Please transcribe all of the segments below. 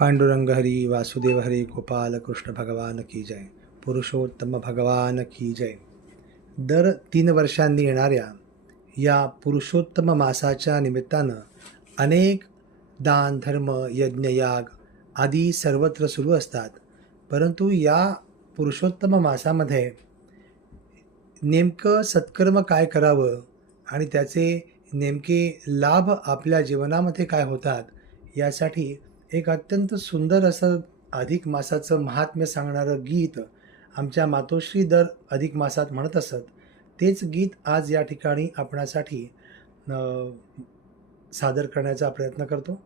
पांडुरंग हरी वासुदेव हरी गोपाल कृष्ण भगवान की जय. पुरुषोत्तम भगवान की जय. दर 3 वर्षांनी येणाऱ्या या पुरुषोत्तम मासाच्या निमित्तानं अनेक दान धर्म यज्ञ याग आदी सर्वत्र सुरू असतात. परंतु या पुरुषोत्तम मासामध्ये नेमकं सत्कर्म काय करावं आणि त्याचे नेमके लाभ आपल्या जीवनामध्ये काय होतात यासाठी एक अत्यंत सुंदर असं अधिक मासाचं महात्म्य सांगणारं गीत आमच्या मातोश्री दर अधिक मासात म्हणत असत. तेच गीत आज या ठिकाणी आपणासाठी अ, सादर करण्याचा प्रयत्न करतो.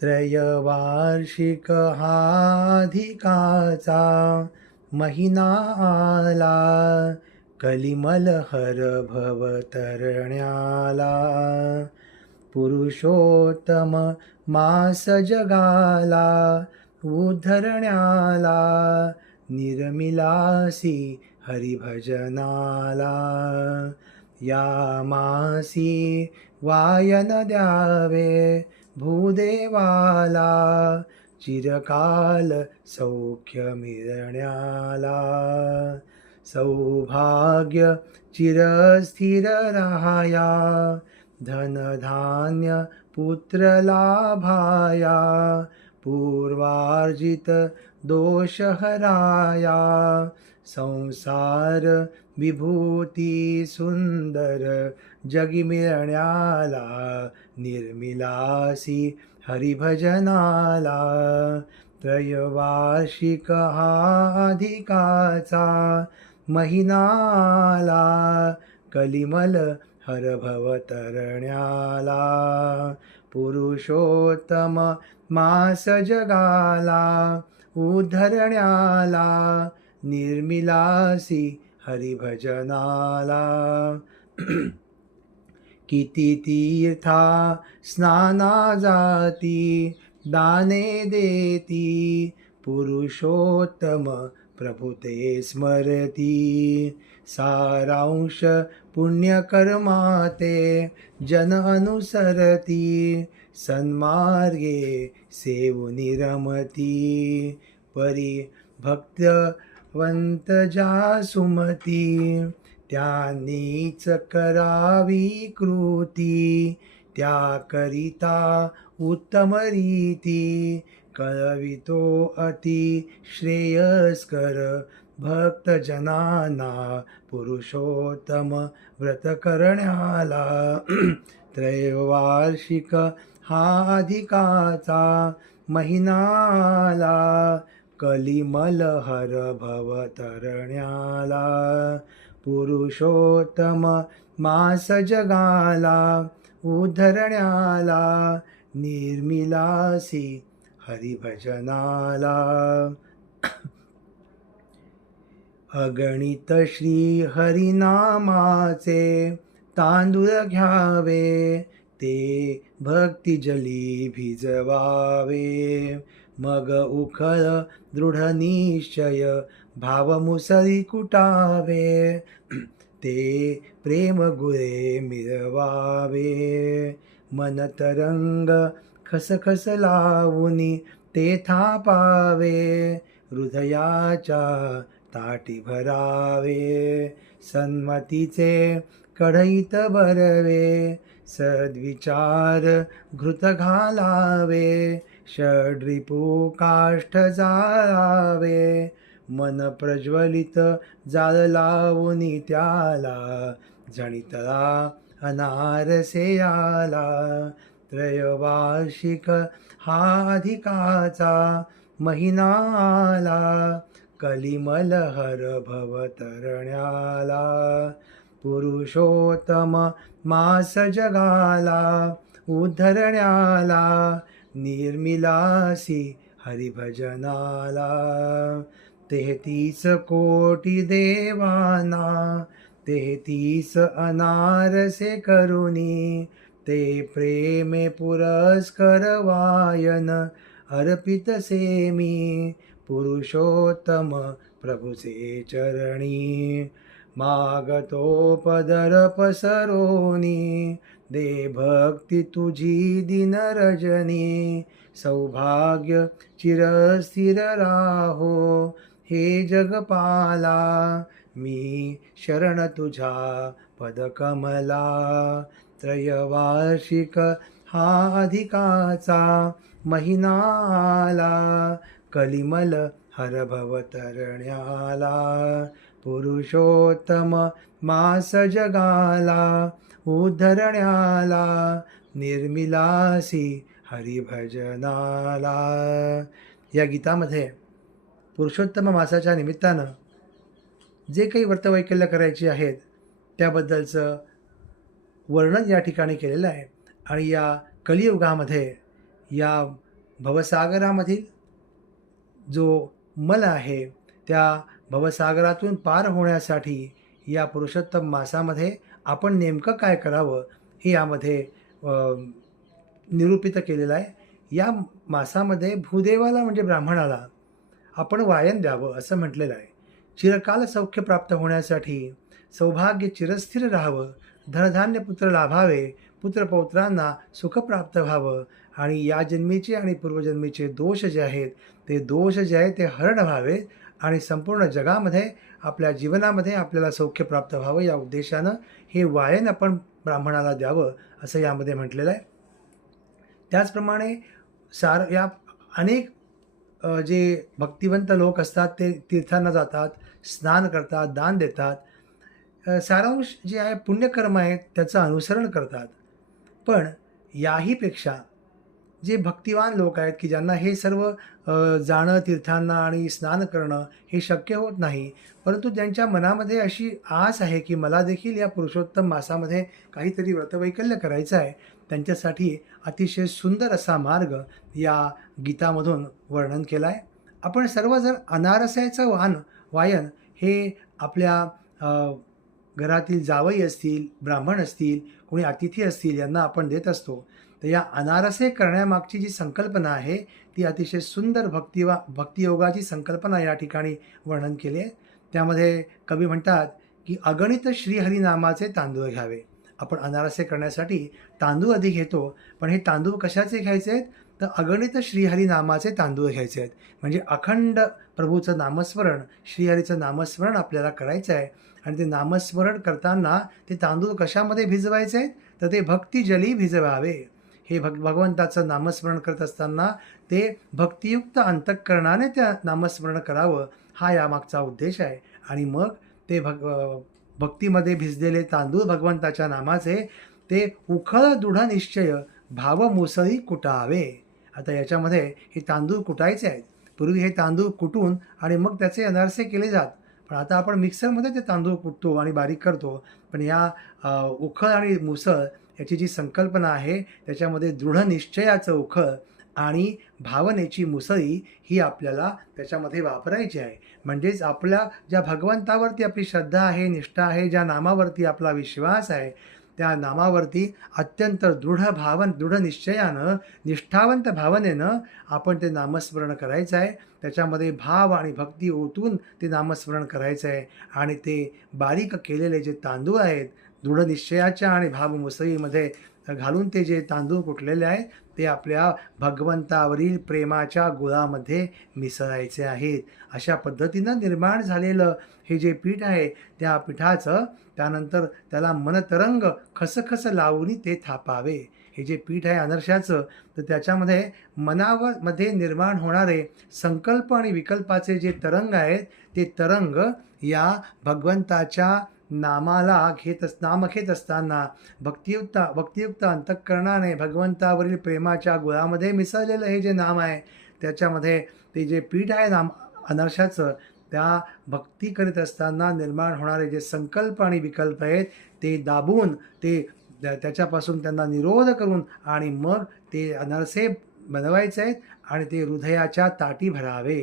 त्रयवार्षिक हा अधिकाचा महिना आला, कलिमल हर भवतरण्याला. पुरुषोत्तम मास जगाला उद्धरण्याला, निर्मिलासी हरिभजनाला. या मासी वायन द्यावे भूदेवाला, चिरकाल सौख्य मिळण्याला. सौभाग्य चिरस्थिर राहाया, धनधान्य पुत्र लाभाया. पूर्वार्जित दोष हराया, संसार विभूती सुंदर जगी मिळण्याला. निर्मिलासी हरिभजनाला. त्रयवार्षिक हा अधिकाचा महिनाला, कलिमल हर भवतरण्याला. पुरुषोत्तम मास जगाला उद्धरण्याला, निर्मिलासी हरिभजनाला. किती तीर्था स्नाना जाती, दाने देती. पुरुषोत्तम प्रभु ते स्मरती. सारांश पुण्यकर्माते जन अनुसरती. सन्मार्गे सेवुनी रमती. परी भक्तवंत ज्या सुमती, त्यांनीच करावी कृती. त्याकरिता उत्तम रीती, कळवितो अति श्रेयस्कर. भक्तजनांना पुरुषोत्तम व्रत करण्याला. त्रैवार्षिक हा अधिकाचा महिनाला, कलिमल हर भवतरण्याला. पुरुषोत्तम मास जगाला उद्धरण्याला, निर्मिलासी हरिभजनाला. अगणित श्री हरिनामाचे तांदूळ घ्यावे, ते भक्तिजली भिजवावे. मग उखळ दृढ निश्चय भाव मुसळी कुटावे. ते प्रेम गुळे मिळवावे. मन तरंग खसखस लावुनी ते थापावे. हृदयाच्या ताटी भरावे. सन्मतीचे कढईत भरवे. सद्विचार घृत घालावे. षड्रिपू काष्ठ जाळावे. मन प्रज्वलित जाळ लावुनी त्याला, जणितला अनारसे आला. त्रयवार्षिक हा अधिकाचा महिनाला, कलिमल हर भवतरण्याला. पुरुषोत्तम मास जगाला उद्धरण्याला, निर्मिलासी हरिभजनाला. 33 कोटी देवाना 33 अनारसे करुणी, ते प्रेमे पुरस्कर वायन अर्पितसे मी. पुरुषोत्तम प्रभुचे चरणी, मागतो पदर पसरोनी. दे भक्ती तुझी दिन रजनी, सौभाग्य चिरस्थिर राहो हे जगपाला, मी शरण तुझ्या पदकमला. त्रयवार्षिक हा अधिकाचा महिना आला, कलिमल हरभवतरण्याला. पुरुषोत्तम मास जगाला उद्धरण्याला, निर्मिलासी हरिभजनाला. या गीतामध्ये पुरुषोत्तम मासाच्या निमित्तानं जे काही व्रतवैकल्य करायची आहेत त्याबद्दलचं वर्णन या ठिकाणी केलेलं आहे. आणि या कलियुगामध्ये या भवसागरामधील जो मल आहे त्या भवसागरातून पार होण्यासाठी या पुरुषोत्तम मासामध्ये आपण नेमकं काय करावं हे यामध्ये निरूपित केलेलं आहे. या मासामध्ये भूदेवाला म्हणजे ब्राह्मणाला आपण वायन द्यावं असं म्हटलेलं आहे. चिरकाल सौख्य प्राप्त होण्यासाठी, सौभाग्य चिरस्थिर राहावं, धनधान्य पुत्र लाभावे, पुत्रपौत्रांना सुख प्राप्त व्हावं आणि या जन्मीचे आणि पूर्वजन्मीचे दोष जे आहेत ते दोष जे आहेत ते हरण व्हावे आणि संपूर्ण जगामध्ये आपल्या जीवनामध्ये आपल्याला सौख्य प्राप्त व्हावं या उद्देशानं हे वायन आपण ब्राह्मणाला द्यावं असं यामध्ये म्हटलेलं आहे. त्याचप्रमाणे या अनेक जे भक्तिवंत लोक असतात ते तीर्थांना जातात, स्नान करतात, दान देतात, सारांश जे आहे पुण्यकर्म आहेत त्याचं अनुसरण करतात. पण याहीपेक्षा जे भक्तिवान लोक आहेत की ज्यांना हे सर्व जाणं तीर्थांना आणि स्नान करणं हे शक्य होत नाही, परंतु ज्यांच्या मनामध्ये अशी आस आहे की मला देखील या पुरुषोत्तम मासामध्ये काहीतरी व्रतवैकल्य करायचं आहे, त्यांच्यासाठी अतिशय सुंदर असा मार्ग या गीतामधून वर्णन केला आहे. आपण सर्वजण अनारसाचं वायन हे आपल्या घरातील जावई असतील, ब्राह्मण असतील, कोणी अतिथी असतील यांना आपण देत असतो. तर या अनारसे करण्यामागची जी संकल्पना आहे ती अतिशय सुंदर भक्तियोगाची संकल्पना या ठिकाणी वर्णन केली आहे. त्यामध्ये कवी म्हणतात की अगणित श्रीहरिनामाचे तांदूळ घ्यावे. आपण अनारसे करण्यासाठी तांदूळ आधी घेतो, पण हे तांदूळ कशाचे घ्यायचे आहेत तर अगणित श्रीहरिनामाचे तांदूळ घ्यायचे आहेत. म्हणजे अखंड प्रभूचं नामस्मरण, श्रीहरीचं नामस्मरण आपल्याला करायचं आहे. आणि ते नामस्मरण करताना ते तांदूळ कशामध्ये भिजवायचे आहेत तर ते भक्तिजली भिजवावे. हे भगवंताचं नामस्मरण करत असताना ते भक्तियुक्त अंतःकरणाने त्या नामस्मरण करावं हा यामागचा उद्देश आहे. आणि मग ते भक्तीमध्ये भिजलेले तांदूळ भगवंताच्या नामाचे ते उखळ दृढ निश्चय भाव मुसळी कुटावे. आता याच्यामध्ये हे तांदूळ कुटायचे आहेत. पूर्वी हे तांदूळ कुटून आणि मग त्याचे अनारसे केले जात, पण आता आपण मिक्सरमध्ये ते तांदूळ कुटतो आणि बारीक करतो. पण या उखळ आणि मुसळ याची जी संकल्पना आहे त्याच्यामध्ये दृढ निश्चयाचं उखळ आणि भावनेची मुसळी ही आपल्याला त्याच्यामध्ये वापरायची आहे. म्हणजेच आपल्या ज्या भगवंतावरती आपली श्रद्धा आहे, निष्ठा आहे, ज्या नामावरती आपला विश्वास आहे त्या नामावरती अत्यंत दृढ निश्चयानं, निष्ठावंत भावनेनं आपण ते नामस्मरण करायचं आहे. त्याच्यामध्ये भाव आणि भक्ती ओतून ते नामस्मरण करायचं आहे. आणि ते बारीक केलेले जे तांदूळ आहेत दृढ निश्चयाच्या आणि भावमुसळीमध्ये घालून ते जे तांदूळ कुटलेले आहेत ते आपल्या भगवंतावरील प्रेमाच्या गुळामध्ये मिसळायचे आहेत. अशा पद्धतीनं निर्माण झालेलं हे जे पीठ आहे त्या पिठाचं त्यानंतर त्याला मनतरंग खसखस लावून ते थापावे. हे जे पीठ आहे अनर्शाचं तर त्याच्यामध्ये मध्ये निर्माण होणारे संकल्प आणि विकल्पाचे जे तरंग आहेत ते तरंग या भगवंताच्या नाम घेत असताना भक्तियुक्त अंतःकरणाने भगवंतावरील प्रेमाच्या गुळामध्ये मिसळलेलं हे जे नाम आहे त्याच्यामध्ये ते जे पीठ आहे अनर्शाचं त्या भक्ती करीत असताना निर्माण होणारे जे संकल्प आणि विकल्प आहेत ते दाबून ते त्याच्यापासून त्यांना निरोध करून आणि मग ते अनरसे बनवायचे आहेत आणि ते हृदयाच्या ताटी भरावे.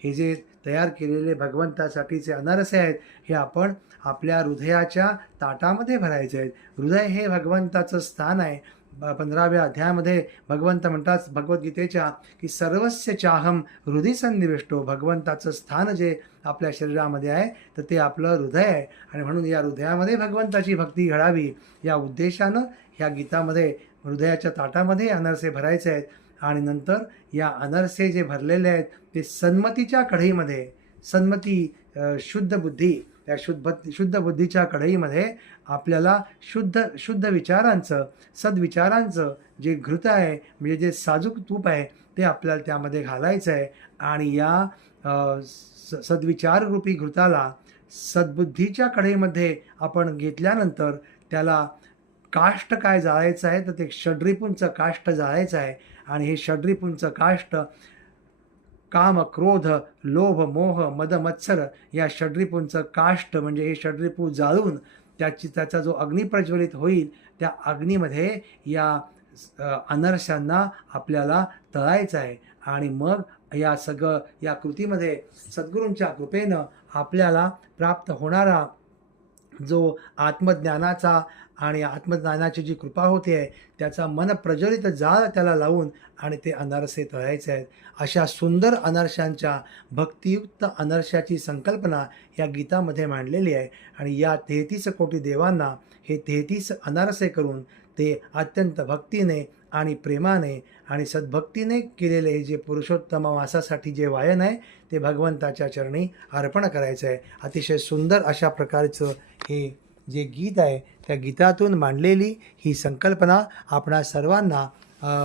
हे जे तयार केलेले भगवंतासाठीचे अनारसे आहेत हे आपण आपल्या हृदयाच्या ताटामध्ये भरायचे आहेत. हृदय हे भगवंताचं स्थान आहे. 15व्या अध्यायामध्ये भगवंत म्हणतात भगवद्गीतेच्या की सर्वस्य चाहम हृदय सन्निविष्टो. भगवंताचं स्थान जे आपल्या शरीरामध्ये आहे तर ते आपलं हृदय आहे आणि म्हणून या हृदयामध्ये भगवंताची भक्ती घडावी या उद्देशानं ह्या गीतामध्ये हृदयाच्या ताटामध्ये अनरसे भरायचे आहेत आणि नंतर या अनरसे जे भरलेले आहेत ते सन्मतीच्या कढईमध्ये सन्मती शुद्ध बुद्धी त्या शुद्ध बुद्धीच्या कढईमध्ये आपल्याला शुद्ध विचारांचं सद्विचारांचं जे घृत आहे म्हणजे जे साजूक तूप आहे ते आपल्याला त्यामध्ये घालायचं आहे आणि या सद्विचाररूपी घृताला सद्बुद्धीच्या कढईमध्ये आपण घेतल्यानंतर त्याला काष्ट काय जाळायचं आहे तर ते षड्रिपूंचं काष्ट जाळायचं आहे आणि हे षड्रिपूंचं काष्ट काम क्रोध लोभ मोह मद मत्सर या षड्रिपूंचं काष्ट म्हणजे हे षड्रिपू जाळून त्याचा जो अग्नी प्रज्वलित होईल त्या अग्नीमध्ये या अनरशांना आपल्याला तळायचं आहे आणि मग या या कृतीमध्ये सद्गुरूंच्या कृपेनं आपल्याला प्राप्त होणारा जो आत्मज्ञानाचा आणि आत्मज्ञानाची जी कृपा होते आहे त्याचा मन प्रज्वलित जाळ त्याला लावून आणि ते अनरसे तळायचे आहेत. अशा सुंदर अनरशांच्या भक्तियुक्त अनरशाची संकल्पना या गीतामध्ये मांडलेली आहे आणि या 33 कोटी देवांना हे 33 अनरसे करून ते अत्यंत भक्तीने आणि प्रेमाने आणि सद्भक्तीने केलेले हे जे पुरुषोत्तम वासासाठी जे वायन आहे ते भगवंताच्या चरणी अर्पण करायचं आहे. अतिशय सुंदर अशा प्रकारचं हे जे गीत आहे त्या गीतातून मांडलेली ही संकल्पना आपणा सर्वांना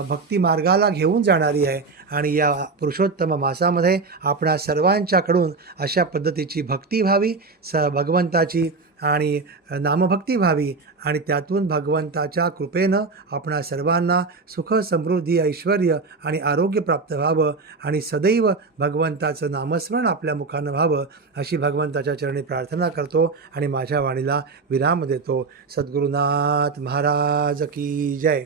भक्ती मार्गाला घेऊन जाणारी आहे आणि या पुरुषोत्तम मासामध्ये आपणा सर्वांच्याकडून अशा पद्धतीची भक्ती व्हावी भगवंताची आणि नामभक्ती व्हावी आणि त्यातून भगवंताच्या कृपेनं आपणा सर्वांना सुख समृद्धी ऐश्वर आणि आरोग्य प्राप्त व्हावं आणि सदैव भगवंताचं नामस्मरण आपल्या मुखानं व्हावं अशी भगवंताच्या चरणी प्रार्थना करतो आणि माझ्या वाणीला विराम देतो. सद्गुरुनाथ महाराज की जय.